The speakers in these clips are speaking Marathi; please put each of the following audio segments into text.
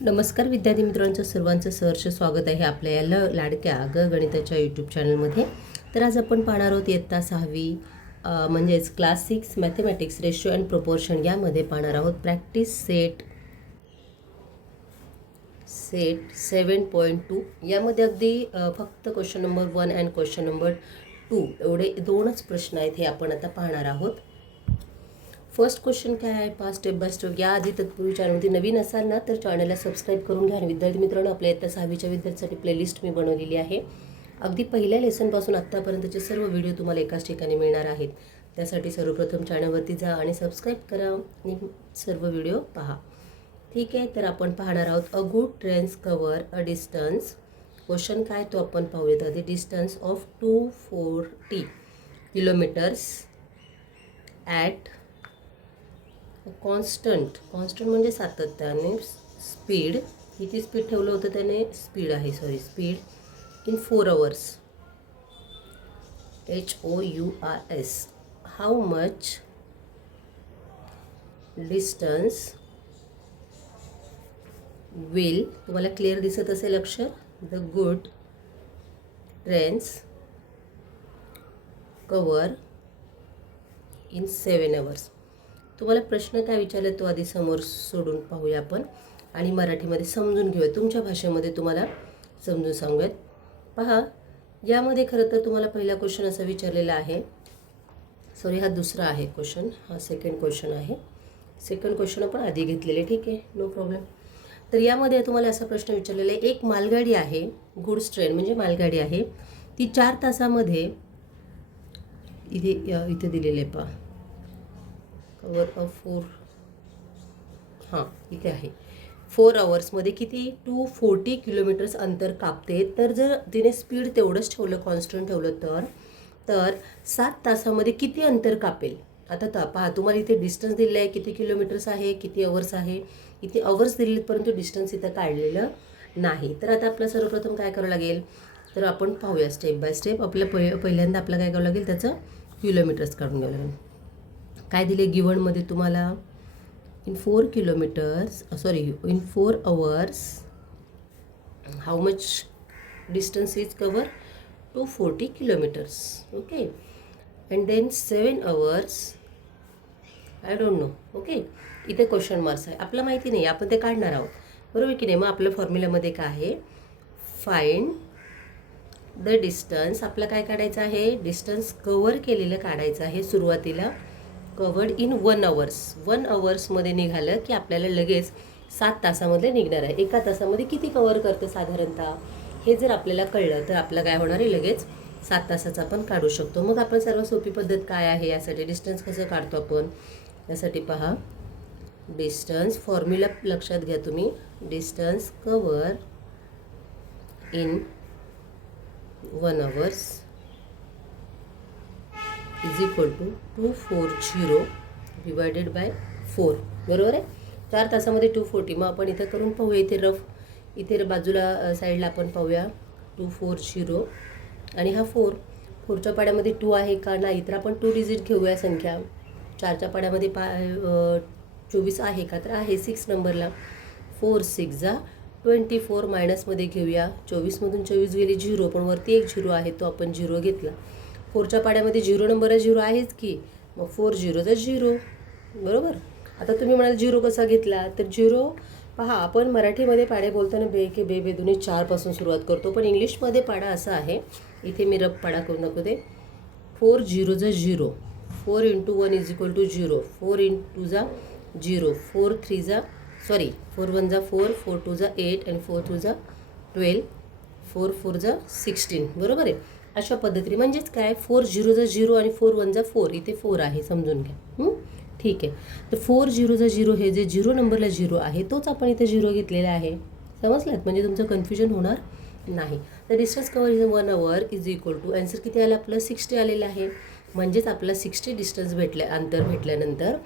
नमस्कार विद्यार्थी मित्रांचं सर्वांचं सहर्ष स्वागत आहे आपल्या या लाडक्या गणिताच्या यूट्यूब चॅनलमध्ये. तर आज आपण पाहणार आहोत इयत्ता 6वी म्हणजेच class 6 mathematics ratio and proportion यामध्ये पाहणार आहोत प्रॅक्टिस सेट 7.2. यामध्ये अगदी फक्त question number 1 and question number 2 एवढे दोनच प्रश्न आहेत हे आपण आता पाहणार आहोत. फर्स्ट क्वेश्चन काय आहे पहा स्टेप बाय स्टेप. याआधी तत्पूर्वी चॅनलमध्ये नवीन असाल ना तर चॅनलला सबस्क्राईब करून घ्या. आणि विद्यार्थी मित्रांनो, आपल्या इयत्ता 6वीच्या विद्यार्थ्यांसाठी प्लेलिस्ट मी बनवलेली आहे. अगदी पहिल्या लेसनपासून आत्तापर्यंतचे सर्व व्हिडिओ तुम्हाला एकाच ठिकाणी मिळणार आहेत. त्यासाठी सर्वप्रथम चॅनलवरती जा आणि सबस्क्राईब करा आणि सर्व व्हिडिओ पहा. ठीक आहे, तर आपण पाहणार आहोत a good trains cover a distance. Question काय तो आपण पाहूयात आधी. Distance of 240 kilometres at constant म्हणजे सातत्याने स्पीड. किती स्पीड ठेवलं होतं त्याने, speed in 4 hours HOURS. How much distance will, तुम्हाला क्लिअर दिसत असेल अक्षर, the good trains cover in 7 hours. तुम्हाला प्रश्न काय विचारले तो आधी समोर सोडून पाहूया आपण आणि मराठीमध्ये समजून घेऊया. तुमच्या भाषेमध्ये तुम्हाला समजून सांगूयात. पहा, यामध्ये खरं तर तुम्हाला पहिला क्वेश्चन असा विचारलेला आहे, हा दुसरा आहे क्वेश्चन, हा सेकंड क्वेश्चन आहे. सेकंड क्वेश्चन आपण आधी घेतलेले, ठीक आहे, नो प्रॉब्लेम. तर यामध्ये तुम्हाला असा प्रश्न विचारलेला आहे, एक मालगाडी आहे, गुड्स ट्रेन म्हणजे मालगाडी आहे, ती 4 तासामध्ये इथे दिलेले पहा कवर ऑफ 4, इथे आहे 4 hours किती 240 किलोमीटर्स अंतर कापते. तर जर तिने स्पीड तेवढंच ठेवलं, कॉन्स्टंट ठेवलं तर 7 तासामध्ये किती अंतर कापेल. आता पहा, तुम्हाला इथे डिस्टन्स दिलेलं आहे, किती किलोमीटर्स आहे, किती अवर्स आहे. इथे अवर्स दिलेले परंतु डिस्टन्स इथं काढलेलं नाही. तर आता आपलं सर्वप्रथम काय करावं लागेल, तर आपण पाहूया स्टेप बाय स्टेप. आपल्या पहिल्यांदा आपलं काय करावं लागेल, त्याचं किलोमीटर्स काढून घ्यावं लागेल. काय दिले गिवनमध्ये तुम्हाला, in 4 hours how much distance is cover 240 kilometres. Okay, and then 7 hours I don't know. Okay, इथे क्वेश्चन मार्क्स आहे, आपलं माहिती नाही, आपण ते काढणार आहोत, बरोबर की नाही. मग आपल्या फॉर्म्युल्यामध्ये काय आहे, फाइंड द डिस्टन्स. आपलं काय काढायचं आहे, डिस्टन्स कवर केलेलं काढायचं आहे. सुरुवातीला कवर्ड इन 1 hours. 1 hours निघालं की आपल्याला लगेच 7 तासामध्ये निघणार आहे. एका तासामध्ये किती कवर करते साधारणतः हे जर आपल्याला कळलं तर आपलं काय होणार आहे, लगेच 7 तासाचं आपण काढू शकतो. मग आपण सर्व सोपी पद्धत काय आहे यासाठी, डिस्टन्स कसं काढतो आपण, यासाठी पहा डिस्टन्स फॉर्म्युला लक्षात घ्या तुम्ही. Distance cover in 1 hours is equal to 240 divided by 4, बरोबर आहे. 4 तासामध्ये 240. मग आपण इथं करून पाहूया, इथे रफ, इथे बाजूला साईडला आपण पाहूया 240 आणि हा 4च्या पाड्यामध्ये 2 आहे का नाही, तर आपण 2 डिजिट घेऊया संख्या. 4च्या पाड्यामध्ये 24 आहे का, तर आहे 6 नंबरला. 4 6 24 मायनसमध्ये घेऊया. 24मधून 24 गेली 0, पण वरती एक 0 आहे, तो आपण 0 घेतला. 4च्या पाड्यामध्ये 0 नंबर 0 आहेच की, मग 4 0 0, बरोबर. आता तुम्ही म्हणाल 0 कसा घेतला, तर 0 पहा, आपण मराठीमध्ये पाडे बोलताना बे दुनी 4 पासून सुरुवात करतो, पण इंग्लिशमध्ये पाडा असा आहे, इथे मी रफ पाडा करू नको ते. 4 0 0, 4 × 1 इज इक्वल टू 0, 4 × 2 0, 4 1 4, 4 2 8 आणि 4 2 12, 4 4 16, बरोबर आहे. अशा पद्धतीने म्हणजेच काय, 4 0 0 आणि 4 1 4, इथे 4 आहे, समजून घ्या. ठीक आहे, तर 4 0 0 हे जे 0 नंबरला 0 आहे तोच आपण इथे 0 घेतलेला आहे, समजलात, म्हणजे तुमचं कन्फ्युजन होणार नाही. तर distance cover in 1 hour is equal to, answer किती आलं आपलं 60 आलेलं आहे. म्हणजेच आपला 60 डिस्टन्स अंतर भेटल्यानंतर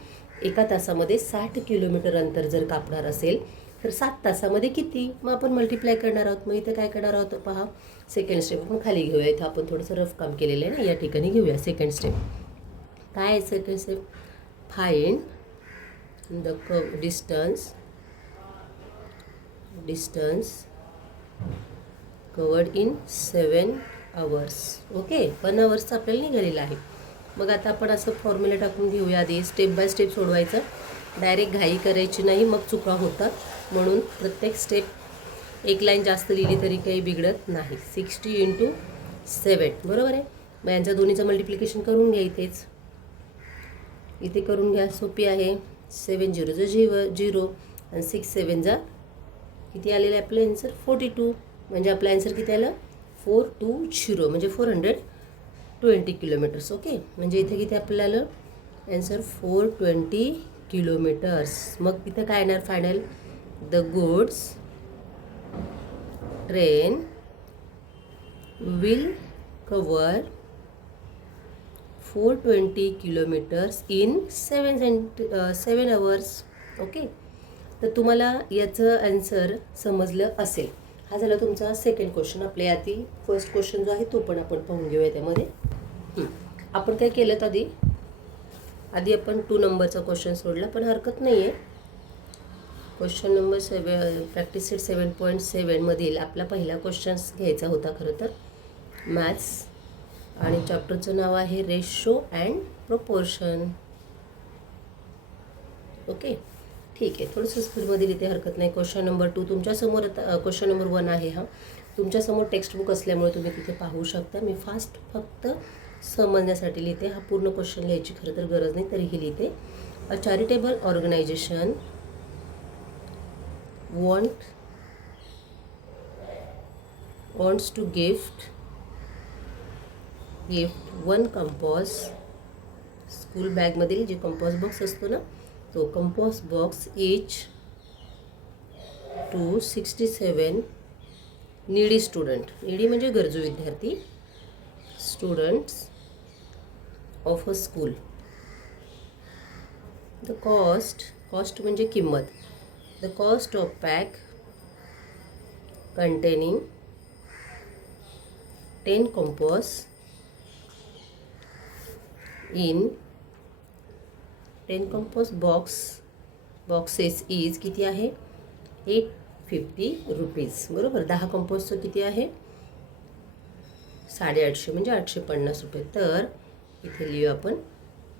एका तासामध्ये 60 किलोमीटर अंतर जर कापणार असेल तर 7 तासामध्ये किती, मग आपण मल्टिप्लाय करणार आहोत. मग इथे काय करणार आहोत पहा, सेकंड स्टेप आपण खाली घेऊया. इथं आपण थोडंसं रफ काम केलेलं आहे ना, या ठिकाणी घेऊया सेकंड स्टेप. काय आहे second step, find the distance distance covered in 7 hours. Okay, 1 hours आपल्याला निघालेलं आहे. मग आता आपण असं फॉर्म्युला टाकून घेऊया. आधी स्टेप बाय स्टेप सोडवायचं, डायरेक्ट घाई करायची नाही, मग चुका होतात. म्हणून प्रत्येक स्टेप एक लाईन जास्त लिहिली तरी काही बिघडत नाही. 60 × 7 बरोबर आहे. मग यांच्या दोन्हीचं मल्टिप्लिकेशन करून घ्या. इथे करून घ्या, सोपी आहे. 7 0 0 आणि 6 7 किती आलेलं आहे आपलं आन्सर 42. म्हणजे आपलं आन्सर किती आलं 420 म्हणजे 420 किलोमीटर्स. ओके, म्हणजे इथे किती आपल्याला आन्सर 420 किलोमीटर्स. मग इथं काय येणार final, the goods train will cover 420 kilometres in 7 hours. Okay, तर तुम्हाला याचं आन्सर समजलं असेल. हा झाला तुमचा सेकंड क्वेश्चन. आपल्या आधी फर्स्ट क्वेश्चन जो आहे तो पण आपण पाहून घेऊया. त्यामध्ये आपण काय केलं, आधी आपण 2 नंबरचा क्वेश्चन सोडला, पण हरकत नाही आहे. क्वेश्चन नंबर 7 प्रॅक्टिस सेट 7.7 मधील आपला पहिला क्वेश्चन घ्यायचा होता खरं तर, मॅथ्स, आणि चॅप्टरचं नाव आहे रेशो अँड प्रपोर्शन. ओके, ठीक आहे. थोडंसं स्पीडमध्ये लिहिते, हरकत नाही. क्वेश्चन नंबर 2 तुमच्यासमोर, आता क्वेश्चन नंबर 1 आहे हा. तुमच्यासमोर टेक्स्टबुक असल्यामुळे तुम्ही तिथे पाहू शकता. मी फक्त समजण्यासाठी लिहिते. हा पूर्ण क्वेश्चन लिहायची खरं तर गरज नाही, तरीही लिहिते. A charitable organisation wants to gift 1 compass, school बॅगमधील जे कंपॉस बॉक्स असतो ना, तो compass box each to 67 needy student. Needy म्हणजे गरजू विद्यार्थी, students of a school. The cost म्हणजे किंमत. The cost of pack containing 10 compost in 10 compost boxes is किती आहे 850 रुपीज. बरोबर, 10 कंपोस्टचं किती आहे 850 म्हणजे 850 रुपये. तर इथे लिहू आपण,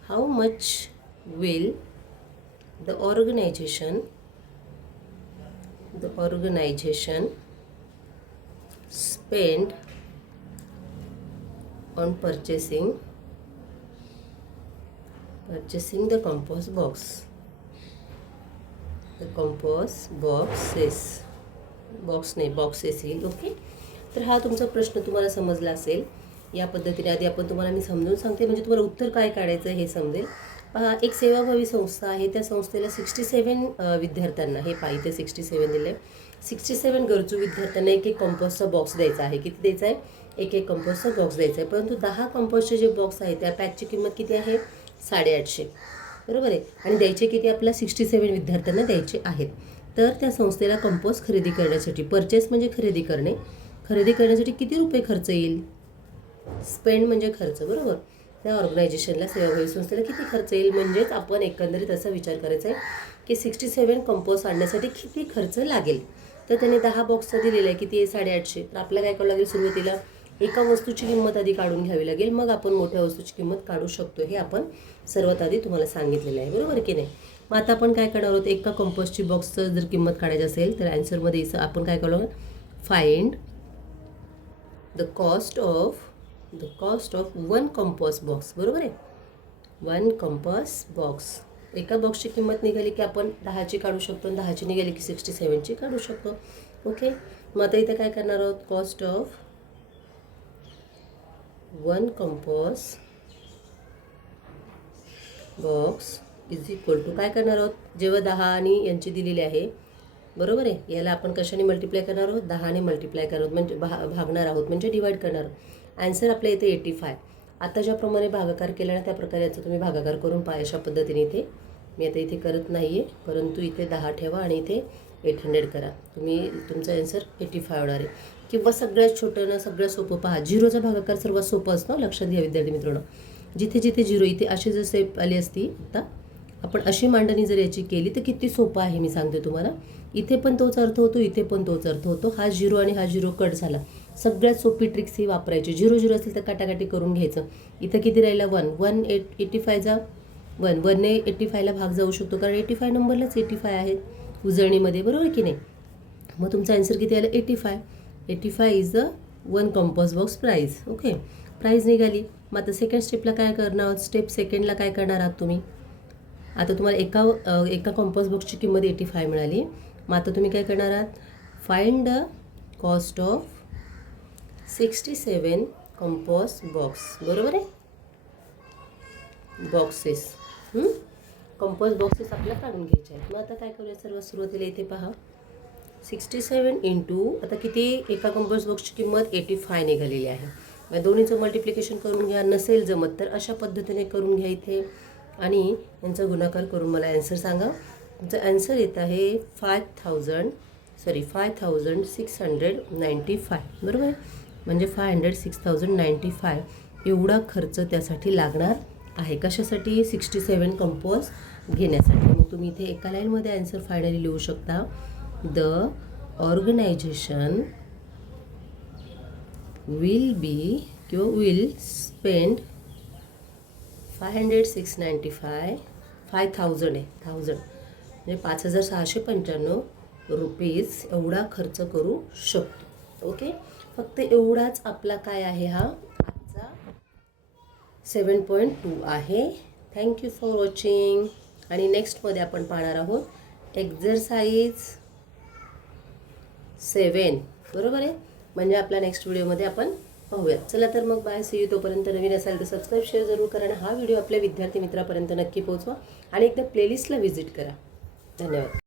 how much will the organisation spend on purchasing the compost box. The compost boxes येईल. ओके, तर हा तुमचा प्रश्न तुम्हाला समजला असेल. या पद्धतीने आधी आपण तुम्हाला मी समजून सांगते, म्हणजे तुम्हाला उत्तर काय काढायचं हे समजेल. पहा, एक सेवाभावी संस्था आहे. त्या संस्थेला 67 विद्यार्थ्यांना, हे पाहिजे 67 दिले, 67 गरजू विद्यार्थ्यांना एक कंपोस्टचा बॉक्स द्यायचा आहे. किती द्यायचा आहे, एक कंपोस्टचा बॉक्स द्यायचा आहे. परंतु 10 कंपोस्टचे जे बॉक्स आहे त्या पॅकची किंमत किती आहे 850. बरोबर आहे, आणि द्यायचे किती आपल्या 67 विद्यार्थ्यांना द्यायचे आहेत. तर त्या संस्थेला कंपोस्ट खरेदी करण्यासाठी, परचेस म्हणजे खरेदी करण्यासाठी किती रुपये खर्च येईल, स्पेंड म्हणजे खर्च. बरोबर, त्या ऑर्गनायझेशनला, सेवाभावी संस्थेला किती खर्च येईल, म्हणजेच आपण एकंदरीत असा विचार करायचा आहे की 67 कंपोस्ट आणण्यासाठी किती खर्च लागेल. तर त्याने 10 बॉक्सचा दिलेला आहे, किती आहे 850. तर आपल्याला काय करावं लागेल, सुरुवातीला एका वस्तूची किंमत आधी काढून घ्यावी लागेल, मग आपण मोठ्या वस्तूची किंमत काढू शकतो. हे आपण सर्वात आधी तुम्हाला सांगितलेलं आहे. बरोबर की नाही. मग आता आपण काय करणार आहोत, एका कंपोस्टची बॉक्सचं जर किंमत काढायची असेल तर आन्सरमध्ये आपण काय करणार, find the cost of 1 compost box. बरोबर आहे, 1 कंपोस्ट बॉक्स. एका बॉक्सची किंमत निघाली की आपण 10ची काढू शकतो, 10ची निघाली की 67ची काढू शकतो. ओके, मग आता इथे काय करणार आहोत, cost of 1 compost box is equal to काय करणार आहोत, जेव्हा 10 आणि यांची दिलेली आहे, बरोबर आहे, याला आपण कशाने मल्टिप्लाय करणार आहोत, 10ने मल्टिप्लाय करणार आहोत, म्हणजे भागणार आहोत, म्हणजे डिवाईड करणार आहोत. आन्सर आपल्या इथे 85. आता ज्याप्रमाणे भागाकार केला ना त्या प्रकारे याचा तुम्ही भागाकार करून पहा. अशा पद्धतीने इथे मी आता इथे करत नाही आहे, परंतु इथे 10 ठेवा आणि इथे 800 करा. तुमचा आन्सर 85 होणार आहे. किंवा सगळ्यात छोटं ना सगळ्यात सोपं पहा, झिरोचा भागाकार सर्वात सोपं असतो. लक्षात घ्या विद्यार्थी मित्रांनो, जिथे जिथे झिरो, इथे अशी जर स्टेप आली असती आता आपण अशी मांडणी जर याची केली तर किती सोपं आहे मी सांगते तुम्हाला. इथे पण तोच अर्थ होतो, इथे पण तोच अर्थ होतो. हा 0 आणि हा 0 कट झाला. सगळ्यात सोपी ट्रिक्स ही वापरायची. 0 0 असेल तर काटाकाटी करून घ्यायचं. इथं किती राहिला 1 1 85चा 1 1ने 85ला भाग जाऊ शकतो कारण 85 नंबरलाच 85 आहेत उजळणीमध्ये, बरोबर की नाही. मग तुमचा आन्सर किती आला 85. 85 is the 1 compost box price. Okay, price निघाली. मग आता सेकंड स्टेपला काय करणार आहोत, स्टेप सेकंडला काय करणार आहात तुम्ही. आता तुम्हाला एका कंपोस्ट बॉक्सची किंमत 85 मिळाली. मग आता तुम्ही काय करणार आहात, find the cost of 67 compost box. बरोबर आहे, बॉक्सेस. कंपोस्ट बॉक्सेस आपल्याला काढून घ्यायचे आहेत. मग आता काय करूया, सर्व सुरुवातीला इथे पहा 67 इंटू आता किती, एका कंपोस्ट बॉक्सची किंमत 85 निघालेली आहे. मग दोन्हीचं मल्टिप्लिकेशन करून घ्या. नसेल जमत तर अशा पद्धतीने करून घ्या इथे आणि यांचा गुणाकार करून मला ॲन्सर सांगा. तुमचं ॲन्सर येत आहे 5695. बरोबर आहे, म्हणजे 506,095 एवढा खर्च त्यासाठी लागणार आहे. कशासाठी, 67 कंपोस्ट घेण्यासाठी. मग तुम्ही इथे एका लाईनमध्ये ॲन्सर फायनली लिहू शकता. द ऑर्गनायझेशन विल स्पेंड 5,695 5,000 आहे, 1000 म्हणजे 5,695 रुपीज एवढा खर्च करू शकतो. ओके, फक्त एवढाच आपला काय आहे, हा आजचा 7.2 आहे. Thank you for watching. आणि नेक्स्टमध्ये आपण पाहणार आहोत एक्झरसाइज 7. बरोबर आहे, म्हणजे आपल्या नेक्स्ट व्हिडिओमध्ये आपण पाहूया. चला तर मग बाय, सी यू. तोपर्यंत नवीन असाल तर सबस्क्राईब शेअर जरूर करा आणि हा व्हिडिओ आपल्या विद्यार्थी मित्रापर्यंत नक्की पोहोचवा आणि एकदा प्लेलिस्टला व्हिजिट करा. धन्यवाद.